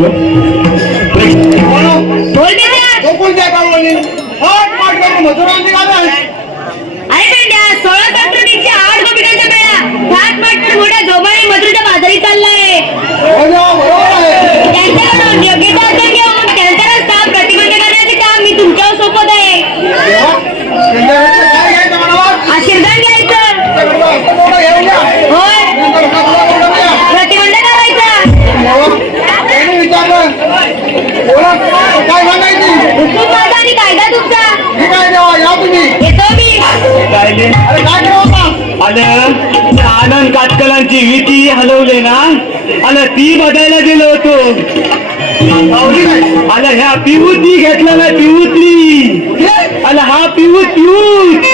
सांग बोल बेटा कोणत्या गावाने हट पाठ करून मजुरांची गाणं आहे. अरे बेटा 16 तारखेची 8 गोपिकांच्या मेळा थाट माट कर मोठ्या जोबाई मधुरच्या बाजारी चाललाय. बरोबर आहे. त्यांच्याकडून योग्यता अर्ज घेऊन त्यांचा रस्ता प्रतिबंध करण्याचे काम मी तुमच्यावर सोपवत आहे. त्यांच्याकडे काय घ्यायचं म्हणावं? आशीर्वाद घ्यायचं. मोठं घेऊन घ्या. होय नंतर मोठं घ्या. प्रतिबंध करायचा. त्याने विचारलं बोला काय सांगायची? हुकूम माझा आणि कायदा तुमचा. मी काय देवा या तुम्ही येतो मी. राहिले अरे काय केलं होता? आलं त्या आनंद काटकलांची विटी हलवले ना आलं ती बघायला गेलो होतो. आलं ह्या पिऊती घेतला ना पिऊती आलं हा पिऊत पिऊत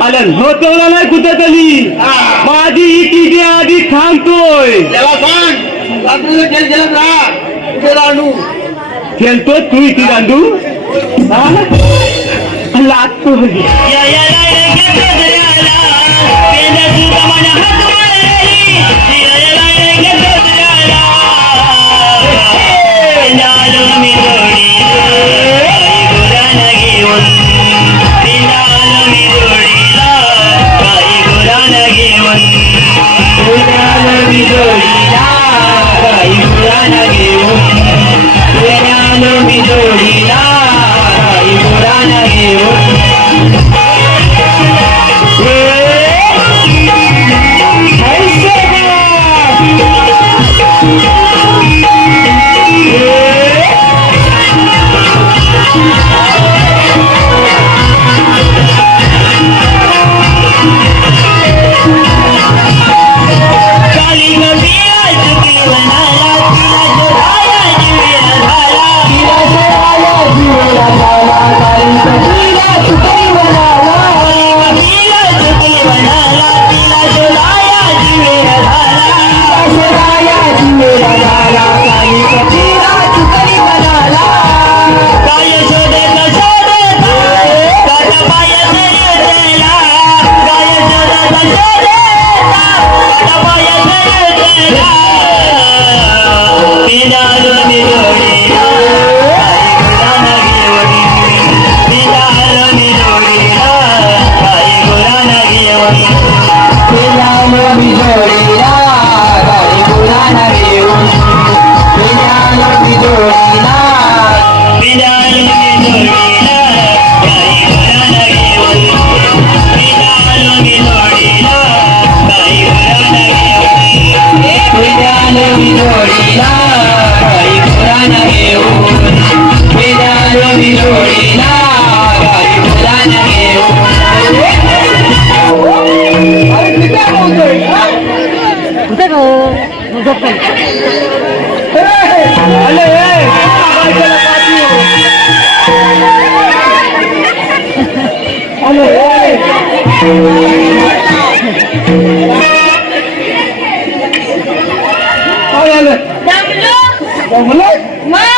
आलं होतवला नाही कुठं तरी माझी इटी जे आधी थांबतोय त्याला सांग रात्रीला खेळ खेळत राहा कुठे राहू खेळतो तू इथे दांडू लागतोय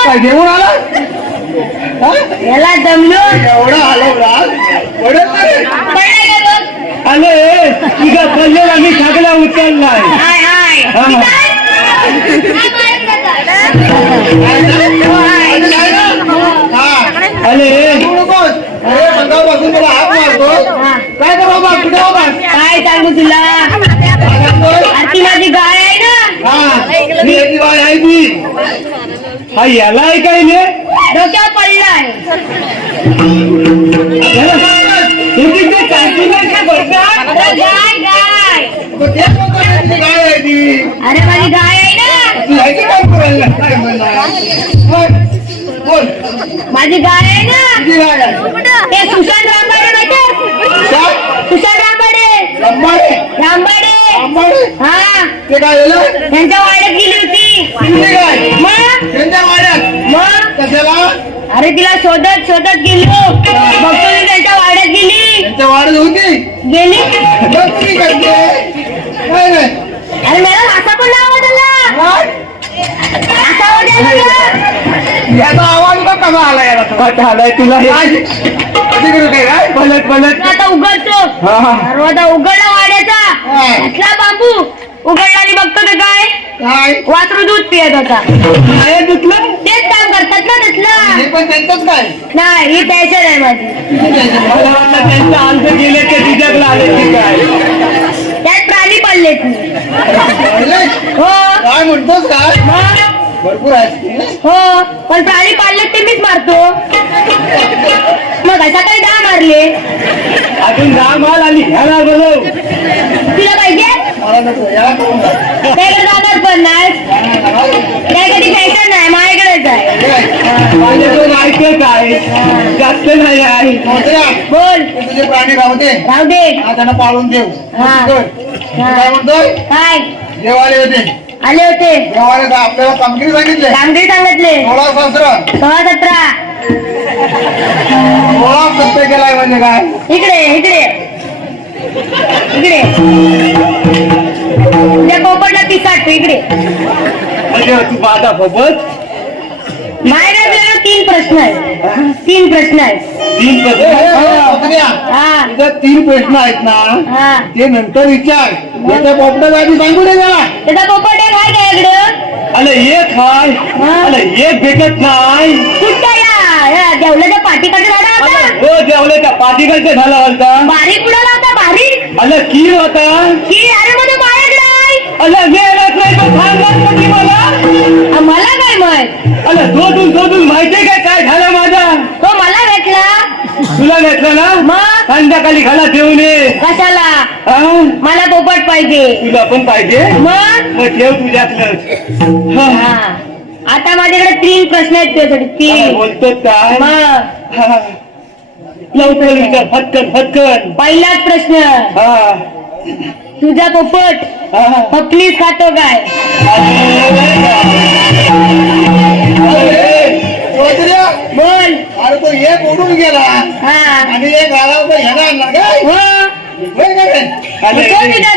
काय घेऊन आला याला दमलो एवढा हलवला आले तुझा पल्लेला मी सगळा उचललाय हाय हाय आले बंगापासून तुला हात मारतो काय कर बाबा कुठे बाबा काय सांगू तुला आरती माझी गाय आहे ना हा मी याची बाय आहे ती हा याला ऐकाय ने डोक्यावर पडलाय गाय गाय तो ते म्हणतो तुझी गाय आहे ती अरे माझी गाय आहे ना तू ह्याची काय करायला काय म्हणणार बोल माझी गाय आहे ना तुझी गाय आहे ते सुशांत रामबाडे माहिती सुशांत रामबाडे रामबाडे हा ते काय झालं त्यांच्या वाड्यात गेली होती तुझी गाय मग त्यांच्या वाड्यात मग कशाला अरे तिला शोधत शोधत गेलो बघतो मी त्यांच्या वाड्यात गेली त्यांच्या वाड्यात होती गेली बघ तुम्ही करते काय नाही अरे मला असा पण नाव वाटला असा वाटला याचा आवाज बघ कसा आला याला आलाय तुला हे कधी करू काय पलट पलट आता उघडतो हा दरवाजा उघडला वाड्याचा घातला बांबू उघडला आणि बघतो काय वासरू दूध पियत होता. काय दुखलं तेच काम करतात ना तसलं. हे पण त्यांचंच काय नाही ही टेन्शन आहे माझी. मला वाटलं त्यांचं अंत गेले ते तुझ्याकडे आले की काय त्यात प्राणी पडलेत मी. पाळले? हो काय म्हणतोस काय मग भरपूर आहेत हो पण प्राणी पाळलेत ते मीच मारतो. मग सकाळी 10 मारले. अजून दहा माल आणि ह्याला बोलव तुला पाहिजे मला नको याला करून जा. त्याकडे जाणार पण नाही. त्या कधी टेन्शन नाही माझ्याकडेच आहे. माझ्याकडून ऐकत आहे जास्त नाही आहे मोठ्या, बोल ते तुझे प्राणी राहू दे राहू दे. हा त्यांना पाळून देऊ हा. कर. तू काय म्हणतोय काय देवाले होते आले होते देवाले आपल्याला कामगिरी सांगितले कामगिरी सांगितले 16 सहस्र 16-17. 16 सत्य केलाय म्हणजे काय इकडे इकडे इकडे त्या पोपटला पिसाट इकडे. म्हणजे तू माझा सोबत माझ्याकडे 3 प्रश्न आहेत. 3 प्रश्न आहेत. तीन मोठ्या, हा तुझे 3 प्रश्न आहेत ना हा ते नंतर विचार याच्या पोपटाला आधी सांगू दे त्याला त्याचा पोपट आहे काय काय इकडं अरे एक आहे अरे एक भेटत नाही कुठं या देवल्याच्या पाठीकडे झाला होता. हो जेवले का पाठीकडचे झाला होता बारीक कुणाला होता बारीक अरे कीर होता की अरे मध्ये माझ्याकडे आहे. अरे गेलाच नाही तो सांगत होती मला मला काय माहित. अरे शोधून माहितीये काय झालं माझा तो मला भेटला. तुला घेतलं ना मग संध्याकाळी घाला ठेवून ये कशाला हा? मला पोपट पाहिजे. तुला पण पाहिजे मग मग ठेव तुझ्यातलं हा आता माझ्याकडे 3 प्रश्न आहेत तुझ्यासाठी. 3 बोलतो काय मग हा. लवकर विचार फटकन पहिलाच प्रश्न हा तुझा पोपट हा. पपलीस खातो काय. मोठ्या, बोल अरे तो एक उडून गेला हा आणि एक आला होता ह्याला आणला काय हो होय का रे? मग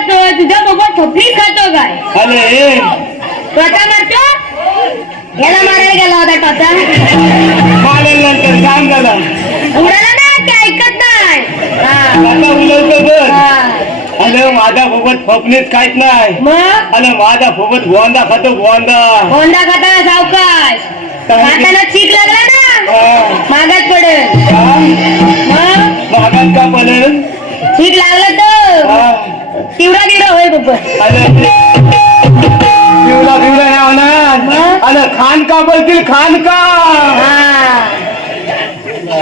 तो तुझा पोपट पपलीस खातो काय. अरे त्वचा मारतो याला मारायला गेला होता टोचा. नंतर काम झाला उडाला ना ते ऐकत नाही. हा आता उलवतो बघ हा अरे माझा सोबत फपणीच काहीच नाही मग अरे माझा सोबत गोंदा खातो गोंदा होंडा खाताना सावकाश खाताना चीक लागला ना हा. मागात पडेल. हा? मग भागात का पडेल चीक लागलं तर हा. तिवडा होय पोपट. अरे पिवला नाही होणार अरे खान का बोलतील खान का हा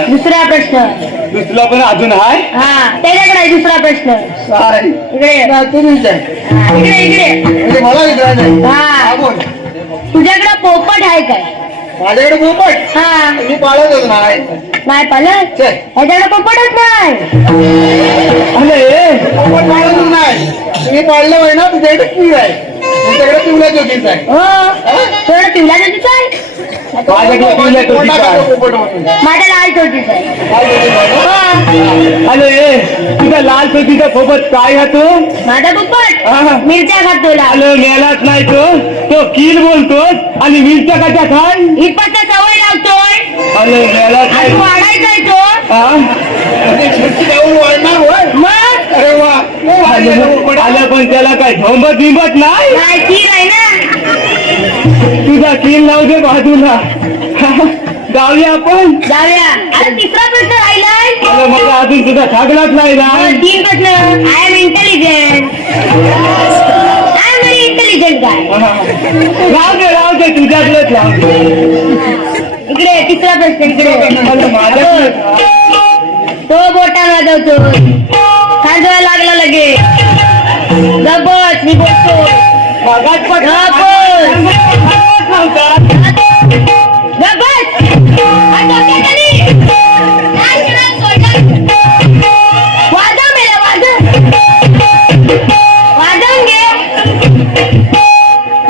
दुसरा प्रश्न दुसरा पण अजून आहे हा त्याच्याकडे आहे दुसरा प्रश्न. काय इकडे नाही, तू विचार हा, इकडे इकडे म्हणजे मला विचारायचं आहे. हा हा, बोल तुझ्याकडे पोपट आहे काय. माझ्याकडे पोपट हा मी पाळतच नाही नाही पालक छे, ह्याच्याकडे पोपटच नाही. अरे पोपट पाळतच नाही तुम्ही पाळलं पाहिजे ना तुझ्याकडे पिव आहे तुझ्याकडे पिवल्या ज्योतीच आहे हो थोडं पिवला नदीच आहे. माझ्याकडे पिवल्या ज्योतीचं आहे. पोपट म्हणून माझ्या लाल चोटीच आहे. हो अरे तुझा लाल सोबतीचा सोबत काय खातो माझा पोपट हा. मिरच्या खातो लाल. अरे मेलाच नाही तो कील बोलतोस आणि मिरच्या कशा खाय इतपतचा सवय लावतोय अरे मेलाच आणि नाही वाढायचाय तो. हा? मिरची जाऊन वाढणार होय मग अरे वा लय भारी आहे पोपट. आलं पण त्याला काय झोंबत बिंबत नाही नाही तीर आहे ना. तुझा कील लावू दे बाजूला जाऊया आपण जाऊया. आता तिसरा प्रश्न राहिलाय. अरे मला अजून तुझा सागलाच नाही ना 3 प्रश्न. I am intelligent. I am very intelligent guy. राहू दे तुझ्यातलंच राहू दे इकडे तिसरा प्रश्न इकडे. अरे माझ्यातलं तो बोटा वाजवतो खांदवा लागला लगे गबस मी बोलतो मागात पण गबस वाजव मेला वाजवून घे.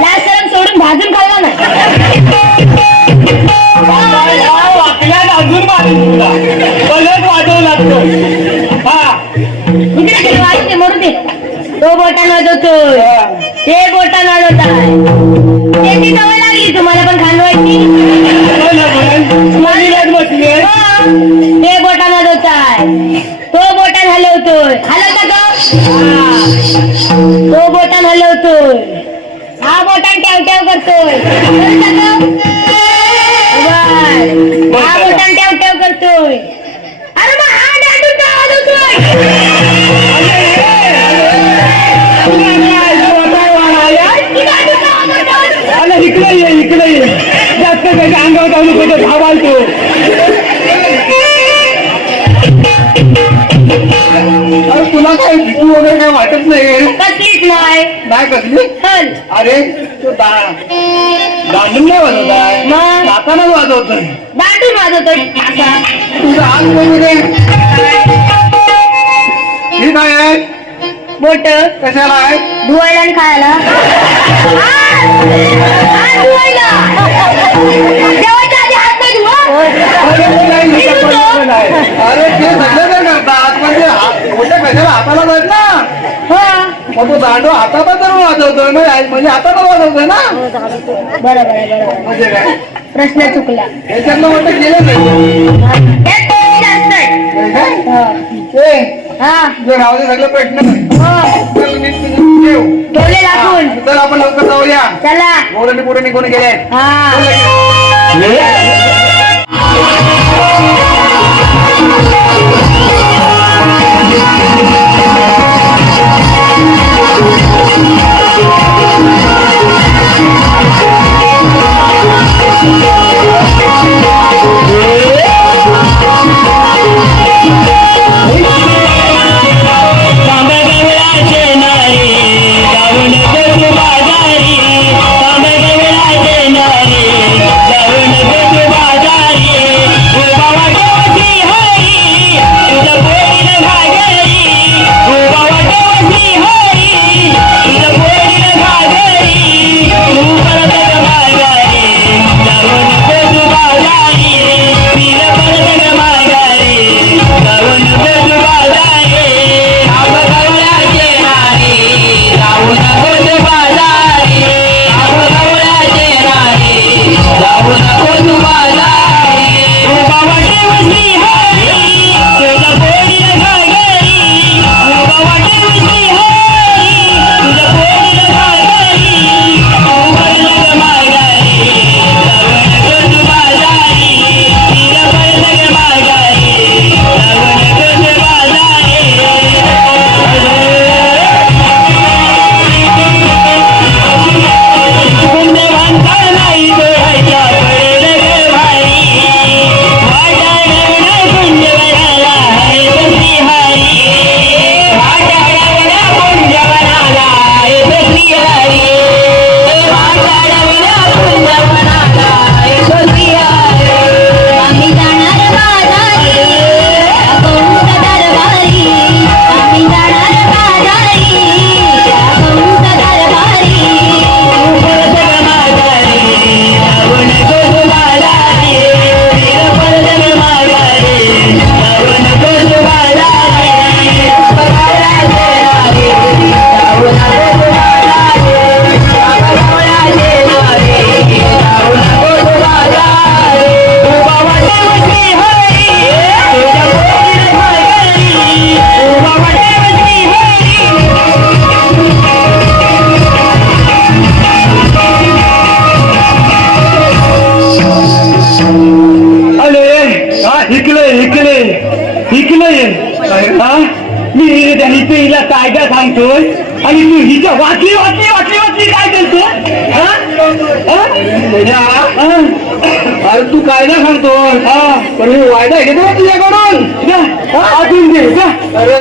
लाज शरम सोडून भाजून खाल्ला ना. आपल्याला अजून मारून तुला परत वाजवू लागतो हा इकडे गेलो वाजते मरू दे. तो बोटान वाजवतोय ते बोटान वाजवताय. त्याची सवय लागली तुम्हाला पण खांदवायची. ते बोटान वाजवताय तो बोटान हलवतोय हलवता का. तो बोटान हलवतोय हा बोटान ठेव ठेव करतोय करू शकतो? बर. हा बोटान ठेव ठेव करतोय. अरे मग हा दांडून का वाजवतोय? अरे इकडे ये जास्त त्याच्या अंगावर जाऊन कुठे धावाल तू. अरे तुला काय भीती वगैरे काय वाटत नाही कसलीच नाही. नाही कसली चल. अरे तू दांडून नाही वाजवताय मग? हातानच वाजवतोय दांडून वाजवतोय असा. तुझा हात वगैरे हे काय आहे बोट कशाला आहे धुवायला आणि खायला. धुवायला जेवायच्या आधी हात नाही धुवा. अरे ते सगळं तर करतात म्हणजे मोठ्या कशाला हाताला जात ना मग तो दांडू हातातच तर वाजवतोय ना म्हणजे हातातच वाजवतोय ना बरोबर आहे बरोबर. म्हणजे काय प्रश्न चुकला. याच्यातलं म्हटलं केलं नाही त्यात तुम्ही जास्त आहे. हा. तुझ्या गावाचे सगळे प्रश्न हो. चल, नीट ठेव. ठेवले लागून. तर आपण लवकर जाऊया चला. मोरांनी पुढे निघून गेले हा. मी हिला कायदा सांगतोय आणि तू हिच्या वाचली वाचली वाचली वाचली काय करतो अरे तू कायदा सांगतो पण मी वायदा घेतो ना तुझ्याकडून अजून दे अरे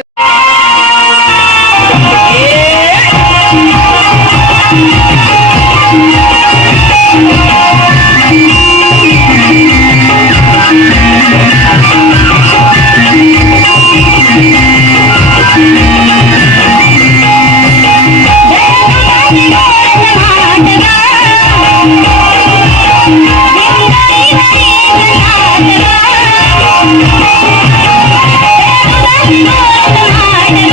Thank you.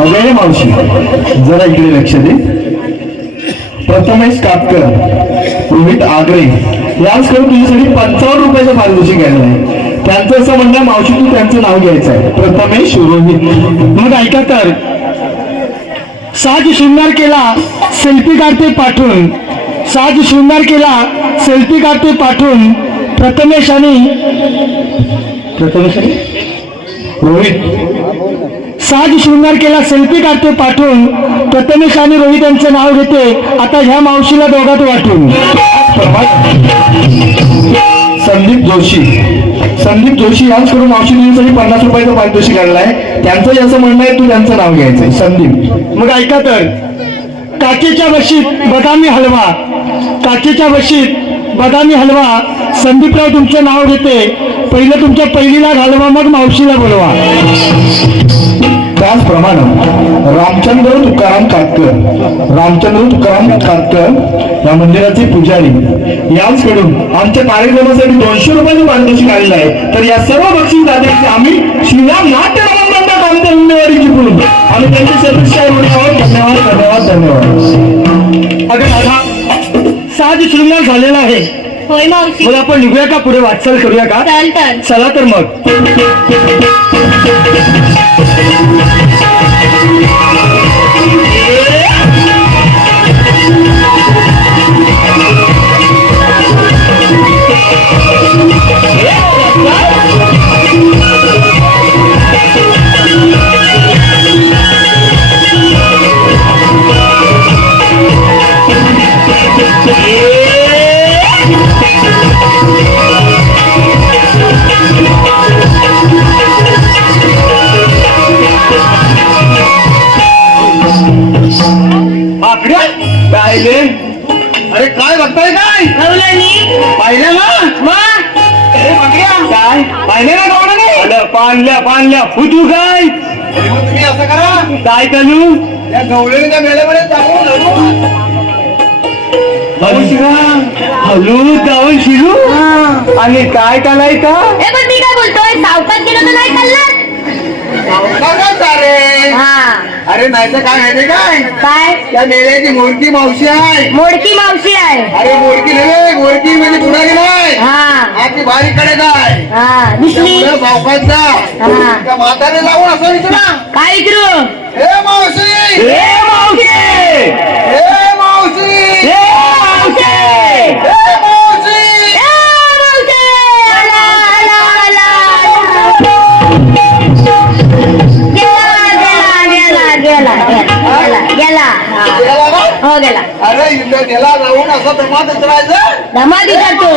अगं मावशी, जरा इकडे लक्ष दे. प्रथमेश कातकर, रोहित आगरे याच करून तुझ्यासाठी 55 रुपयाचं पारितोषिक घ्यायला आहे. त्यांचं असं म्हणणं, मावशी तू त्यांचं नाव घ्यायचं आहे, प्रथमेश रोहित. मग ऐका तर, साज शृंगार केला सेल्फी काढते पाठवून, साज शृंगार केला सेल्फी काढते पाठवून, प्रथमेश आणि रोहित साज शृंगार केला सेल्फी काढते पाठवून, प्रथमेश आणि रोहित यांचं नाव घेते आता ह्या मावशीला दोघात वाटून. संदीप जोशी यांच्याकडून मावशी तुझ्यासाठी 50 रुपयाचं पारितोषिक काढलं आहे. त्यांचंही असं म्हणणं आहे तू त्यांचं नाव घ्यायचंय, संदीप. मग ऐका तर, काचेच्या बशीत बदामी हलवा, काचेच्या बशीत बदामी हलवा, संदीपराव तुमचं नाव घेते, पहिलं तुमच्या पहिलीला घालवा मग मावशीला बोलवा. त्याचप्रमाणे रामचंद्र तुकाराम कातकर या मंदिराचे पुजारी यांच्याकडून आमच्या कार्यक्रमासाठी 200 रुपयाचं पारितोषिक आलेलं आहे. तर या सर्व बक्षीस दात्यांचे आम्ही श्रीराम नाट्य रमणमंडळ आमच्या उमेदवारी जिंकून आम्ही त्यांची सदस्य आहोत. धन्यवाद. अगं दादा, साज शृंगार झालेला आहे. होय मावशी. मग आपण निघूया का, पुढे वाटचाल करूया का? चालतं. चला तर मग. बघताय काय कवलनी पाहिलं ना मग हे बघूया. काय पाहिले ना गवळणी पाणल्या फुटू काय मग तुम्ही असं करा काय चालू त्या गवळणीच्या मेळ्यामध्ये जाऊन हलू जाऊन शिरू आणि काय चालायचं हे पण मी काय बोलतोय सावकाश गेलो तर नाही चालणार अरे हा अरे नाही तर काय माहिती काय काय त्या मेळ्याची मोडकी मावशी आहे मोडकी मावशी आहे अरे मोडकी नव्हे मोडकी म्हणजे पुढारी नाही हा ती बारीकडे काय हा दिसली बावकात जा हा. त्या म्हातारे जाऊन असं विचारा काय विचारू हे मावशी हे मावशी हे मावशी हे मावशी हे मावशी गेला गेला ना? हो गेला अरे इथं गेला जाऊन असं प्रमाण उतरायचं धमाल विचारतो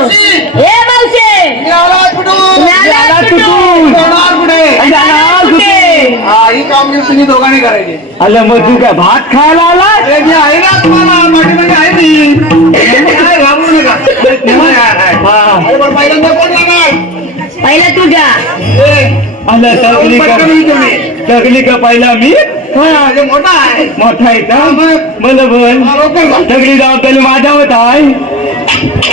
हे मावशे मी आला कुठून आला कुठून? जाणार कुठे जाणार कुठे? हा ही कामगिरी तुम्ही दोघांनी करायची अरे मग तू काय भात खायला आला अरे मी आहे ना तुम्हाला पाठीमागे आहे मी काय घाबरू नका अरे पण पहिल्यांदा कोण जाणार पहिला तुझ्या आला टकली टकली का पहिला मी म्हणजे मोठा आहे मोठा आहे का मला बोल हा, लवकर जा. टकली जाऊ पहिले माझ्या होत आहे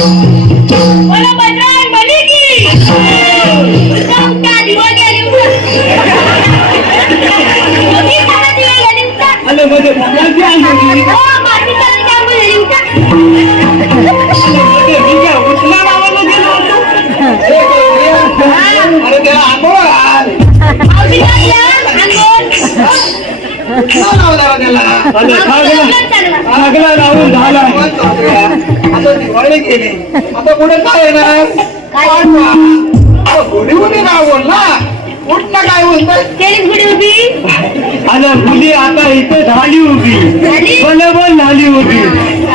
बोला बजरंग बली की दिवा गेली अरे मध्ये माझी आई होती. मी काय उचला लावायला गेलो होतो? अरे त्याला आंघोळ घाल. का लावला त्याला अरे सगळा लावून झाला आता दिवाळी गेली आता पुढे काय येणार गुढी गुढी काय बोलला कुठलं काय बोलतोय केलीच गुडी उभी आणि मुली आता इथे झाली उभी झाली? बरोबर झाली उभी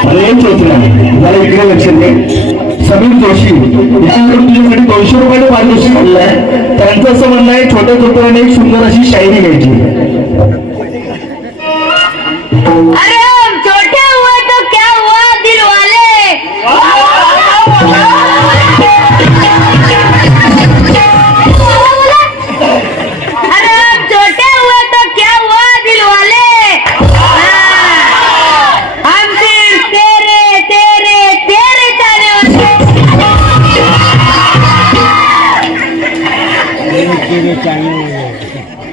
अरे चोचला मला इकडे लक्ष दे समीर जोशी यांच्याकडून तुझ्यासाठी 200 रुपयाचे पारितोषिक आणलंय त्यांचं असं म्हणणं आहे छोट्या छोट्याने एक सुंदर अशी शायरी घ्यायची अरे हम छोटे हुए तो क्या हुआ दिल वाले अरे हम छोटे हुए तो क्या हुआ दिल वाले हम सिर्फ तेरे तेरे तेरे चाहने वाले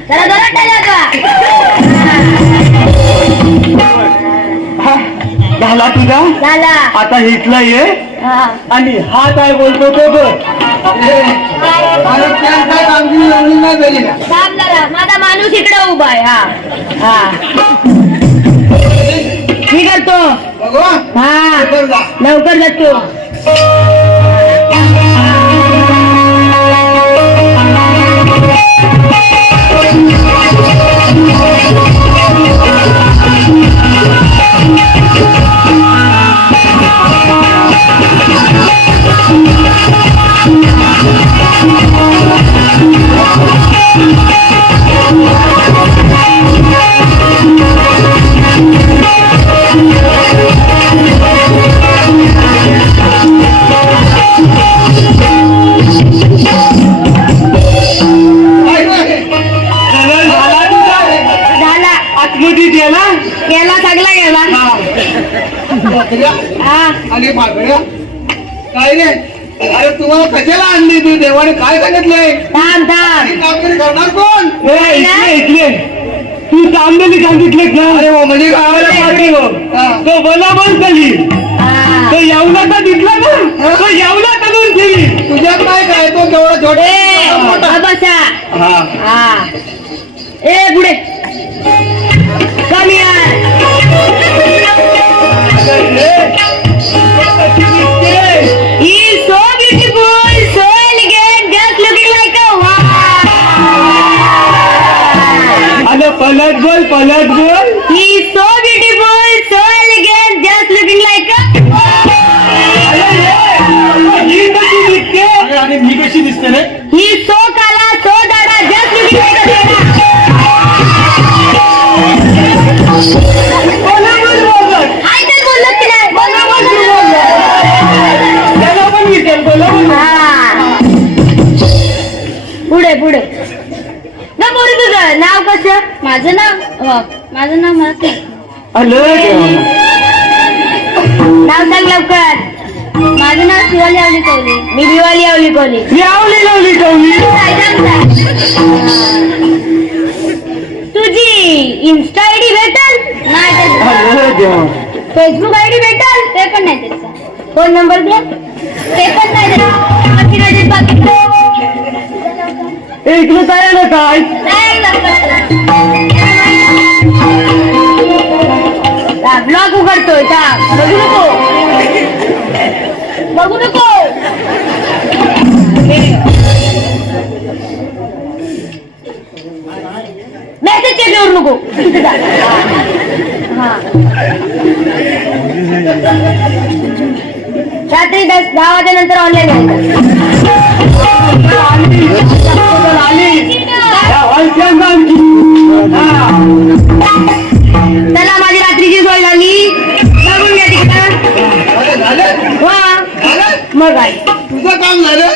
जरा जरा टाळ्या का झाला तुझा झाला आता इथला ये हा आणि हा काय बोलतो तो बघ थांब जरा माझा माणूस इकडे उभा आहे हा हा मी करतो हा लवकर जातो झाला आतमध्ये गेला गेला सगळा गेला हा आणि मागण्या काय रे अरे तुम्हाला कशाला आणली तू देवाने काय सांगितलंय थांब थांब ही कामगिरी करणार कोण ए, इथले इथले तू तांबेली सांगितलेत ना अरे हो म्हणजे गावाला काय पाठव तो बलाबल झाली हा. तो येवला दिसला ना तो येवला करून ठेवी तुझ्यात काय काय तो केवढा ए, छोटा बसा हा हा ए पुढे कमी He's so beautiful, so elegant, just looking like a wow. अगं पलट बोल He's so beautiful, so elegant, just looking like a आणि मी कशी दिसते रे He's so kala, so dada, just looking like a dada. आई तर बोलत की नाही हा. पुढे पुढे ना बोल तुझं नाव कसं माझं नाव मला नाव सांग लवकर माझं नाव शिवाली आवली कवली मी दिवाळी आवली कवली मी आवली लावली कवली तुझी इन्स्टा आयडी भेटल नाही फेसबुक आयडी भेटल ते पण नाही त्याचा फोन नंबर द्या ते पण नाही इकडे काय ना काय ब्लॉग उघडतोय का बघू नको मेसेज चेक करू नको तिथे जा हा रात्री 10 वाजेनंतर ऑनलाईन चला माझी रात्रीची सोय झाली बघून घ्या तिकडं मग काय तुझं काम झालं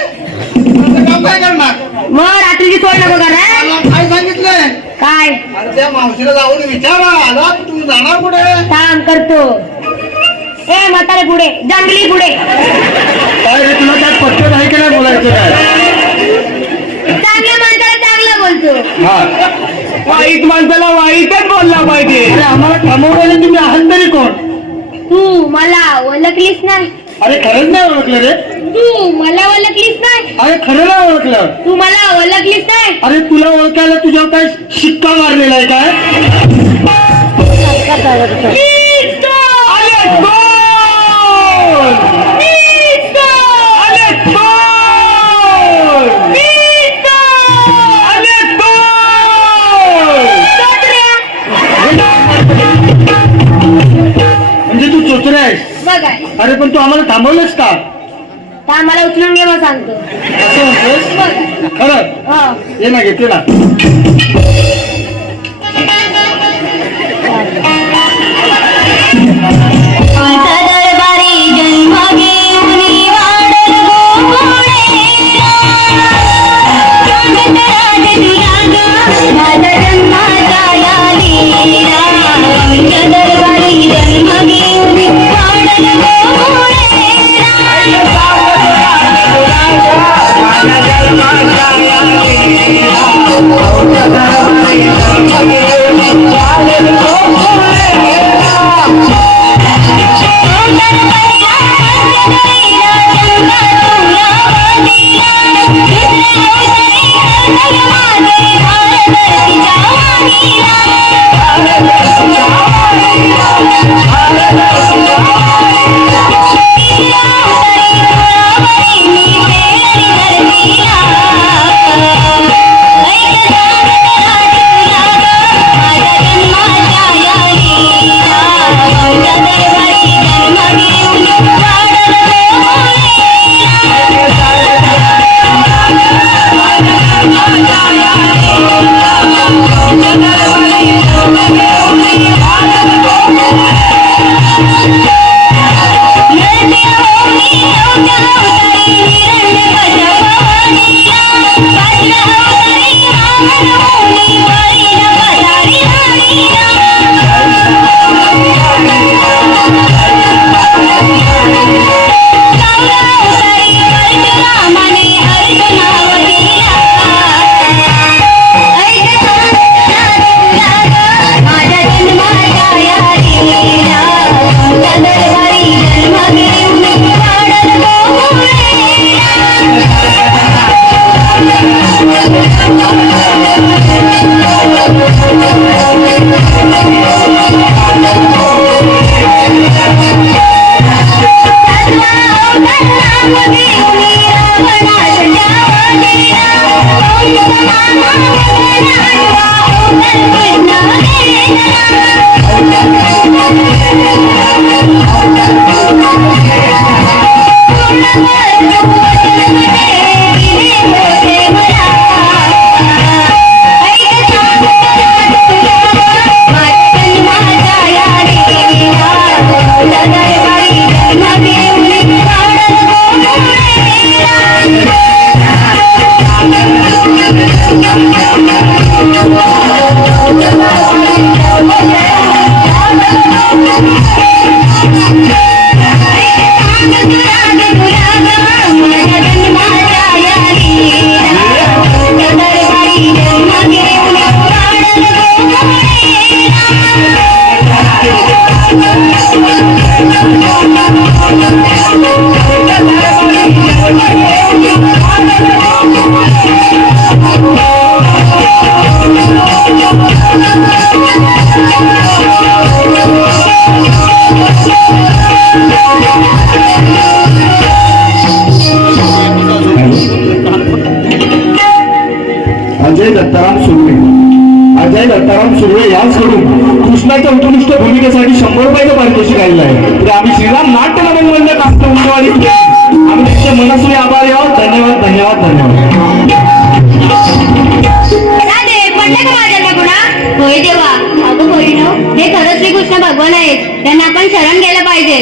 तुझं काम काय करणार मग रात्रीची सोय नको का रे मला काय सांगितलंय काय अरे त्या मावशीला जाऊन विचारा आला तू जाणार कुठे काम करतो ए म्हातारे पुढे जंगली पुढे काय रे तुला काय पटकन आहे की नाही बोलायचं काय चांगल्या माणसाला चांगलं बोलतो हा वाईट माणसाला वाईटच बोलला पाहिजे अरे आम्हाला थांबवलेले तुम्ही आहात तरी कोण तू मला ओळखलीस नाही अरे खरंच नाही ओळखलं रे तू मला ओळखलीस नाही अरे खरं नाही ओळखलं तू मला ओळखलीस नाही अरे तुला ओळखायला तुझ्यावर काय शिक्का मारलेला आहे काय अरे बोल! अरे बोल! अरे बोल! म्हणजे तू चोचरे आहेस बघा अरे पण तू आम्हाला थांबवलंस का त्या मला उचलून घे मग सांगतो असं म्हणतोस खरं हा ये ना घेते ना दरबारी जन्म घेऊन वाढल माझा जन्माचा दरबारी जन्म घेऊन वाढल माझ्या दत्ताराम सुर्वे. अजय दत्ताराम सुर्वे याचकडून कृष्णाच्या उत्कृष्ट भूमिकेसाठी 100 रुपयाचं पारितोषिक आलेलं आहे. तर आम्ही श्रीराम नाट्य नवनमधल्या कास्त उमेदवारी आम्ही त्यांचे मनस्वी आभारी आहोत. धन्यवाद धन्यवाद धन्यवाद. राधे, पडलं का माझ्या गुणा? होय देवा. अगं बहिणो, हे खरंच श्रीकृष्ण भगवान आहेत, त्यांना आपण शरण गेलं पाहिजे.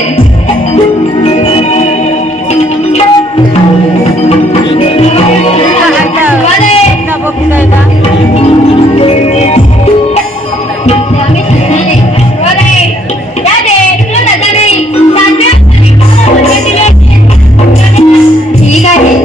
ठीक आहे.